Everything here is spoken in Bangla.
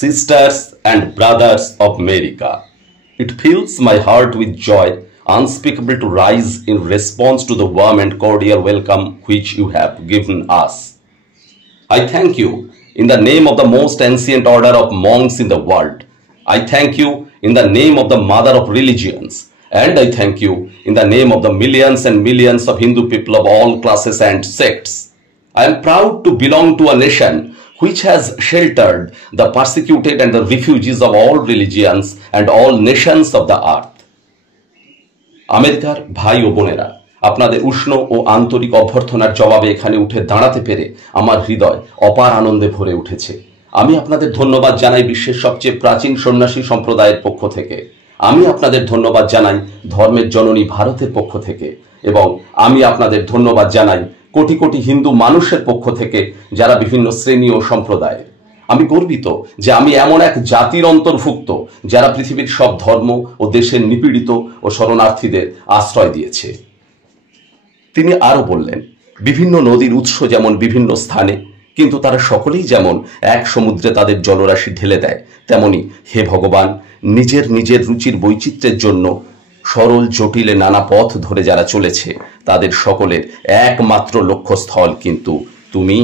Sisters and brothers of America, it fills my heart with joy unspeakable to rise in response to the warm and cordial welcome which you have given us. I thank you in the name of the most ancient order of monks in the world. I thank you in the name of the mother of religions. And I thank you in the name of the millions and millions of Hindu people of all classes and sects. I am proud to belong to a nation which has sheltered the persecuted and the refugees of all religions and all nations of the earth. আমেরিকার ভাই ও বোনেরা, আপনাদের উষ্ণ ও আন্তরিক অভ্যর্থনার জবাবে এখানে উঠে দাঁড়াতে পেরে আমার হৃদয় অপার আনন্দে ভরে উঠেছে। আমি আপনাদের ধন্যবাদ জানাই বিশ্বের সবচেয়ে প্রাচীন সন্ন্যাসী সম্প্রদায়ের পক্ষ থেকে। আমি আপনাদের ধন্যবাদ জানাই ধর্মের জননী ভারতের পক্ষ থেকে, এবং আমি আপনাদের ধন্যবাদ জানাই কোটি কোটি হিন্দু মানুষের পক্ষ থেকে যারা বিভিন্ন শ্রেণী ও সম্প্রদায়ের। আমি গর্বিত যে আমি এমন এক জাতির অন্তর্ভুক্ত যারা পৃথিবীর সব ধর্ম ও দেশের নিপীড়িত ও শরণার্থীদের আশ্রয় দিয়েছে। তিনি আরো বললেন, বিভিন্ন নদীর উৎস যেমন বিভিন্ন স্থানে, কিন্তু তারা সকলেই যেমন এক সমুদ্রে তাদের জলরাশি ঢেলে দেয়, তেমনি হে ভগবান, নিজের নিজের রুচির বৈচিত্র্যের জন্য সরল জটিলে নানা পথ ধরে যারা চলেছে তাদের সকলের একমাত্র লক্ষ্যস্থল কিন্তু তুমি।